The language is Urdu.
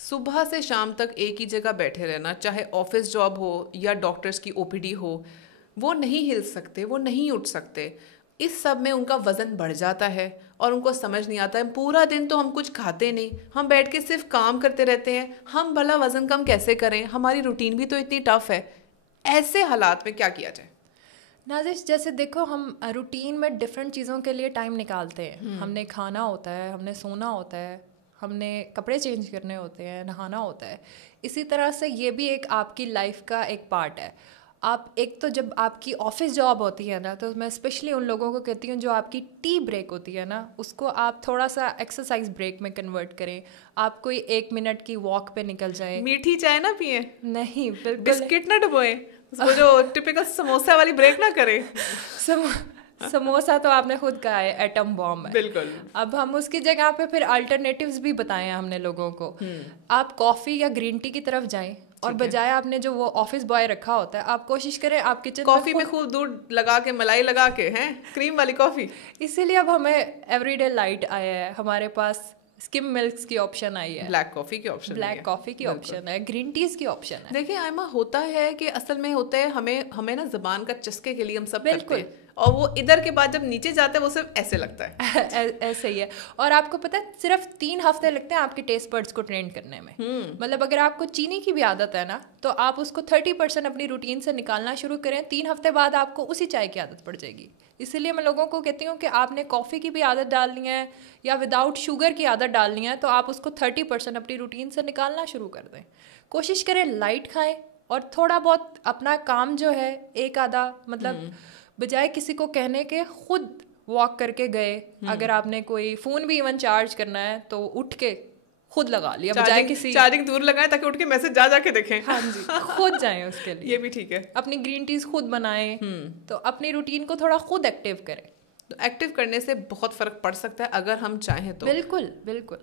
صبح سے شام تک ایک ہی جگہ بیٹھے رہنا, چاہے آفس جاب ہو یا ڈاکٹرس کی OPD ہو, وہ نہیں ہل سکتے, وہ نہیں اٹھ سکتے. اس سب میں ان کا وزن بڑھ جاتا ہے اور ان کو سمجھ نہیں آتا ہے. پورا دن تو ہم کچھ کھاتے نہیں, ہم بیٹھ کے صرف کام کرتے رہتے ہیں. ہم بھلا وزن کم کیسے کریں, ہماری روٹین بھی تو اتنی ٹف ہے. ایسے حالات میں کیا کیا جائے؟ نازش, جیسے دیکھو ہم روٹین میں ڈفرینٹ چیزوں کے لیے ٹائم نکالتے ہیں. ہم نے کھانا ہوتا ہے, ہم نے سونا ہوتا ہے, ہم نے کپڑے چینج کرنے ہوتے ہیں, نہانا ہوتا ہے. اسی طرح سے یہ بھی ایک آپ کی لائف کا ایک پارٹ ہے. آپ ایک تو جب آپ کی آفس جاب ہوتی ہے نا, تو میں اسپیشلی ان لوگوں کو کہتی ہوں جو آپ کی ٹی بریک ہوتی ہے نا, اس کو آپ تھوڑا سا ایکسرسائز بریک میں کنورٹ کریں. آپ کوئی 1 منٹ کی واک پہ نکل جائیں. میٹھی چائے نہ پئیں, نہیں بالکل, بسکٹ نہ ڈبوئیں, وہ جو ٹپکل سموسہ والی بریک نہ کریں. سموسا تو آپ نے خود کہا ہے ایٹم بام ہے. بالکل. اب ہم اس کی جگہ پہ پھر الٹرنیٹیوز بھی بتائے ہیں ہم نے لوگوں کو. آپ کافی یا گرین ٹی کی طرف جائیں, اور بجائے آپ نے جو وہ آفس بوائے رکھا ہوتا ہے, آپ کوشش کریں آپ کچن کافی میں خوب دودھ لگا کے, ملائی لگا کے, ہیں کریم والی کافی. اسی لیے اب ہمیں ایوری ڈے لائٹ آیا ہے, ہمارے پاس اسکم ملکس کی آپشن آئی ہے, بلیک کافی کی آپشن, بلیک کافی کی آپشن ہے, گرین ٹیز کی آپشن ہے. دیکھیں ایما, ہوتا ہے کہ اصل میں ہوتا ہے ہمیں نا زبان کا چسکے کے لیے ہم سب کرتے ہیں, اور وہ ادھر کے بعد جب نیچے جاتا ہے وہ صرف ایسے لگتا ہے. ایسے ہی ہے. اور آپ کو پتہ ہے صرف 3 ہفتے لگتے ہیں آپ کے ٹیسٹ برڈس کو ٹرین کرنے میں. مطلب اگر آپ کو چینی کی بھی عادت ہے نا, تو آپ اس کو 30% اپنی روٹین سے نکالنا شروع کریں, 3 ہفتے بعد آپ کو اسی چائے کی عادت پڑ جائے گی. اسی لیے میں لوگوں کو کہتی ہوں کہ آپ نے کافی کی بھی عادت ڈالنی ہے یا وداؤٹ شوگر کی عادت ڈالنی ہے, تو آپ اس کو 30% اپنی روٹین سے نکالنا شروع کر دیں. کوشش کریں لائٹ کھائیں, اور تھوڑا بہت اپنا کام جو ہے ایک آدھا, مطلب بجائے کسی کو کہنے کے خود واک کر کے گئے. اگر آپ نے کوئی فون بھی ایون چارج کرنا ہے تو اٹھ کے خود لگا لیا, بجائے کسی چارجنگ دور لگائیں تاکہ اٹھ کے میسج جا کے دیکھیں. ہاں جی, خود جائیں اس کے لیے. یہ بھی ٹھیک ہے. اپنی گرین ٹیز خود بنائیں, تو اپنی روٹین کو تھوڑا خود ایکٹیو کریں. تو ایکٹیو کرنے سے بہت فرق پڑ سکتا ہے اگر ہم چاہیں تو. بالکل بالکل.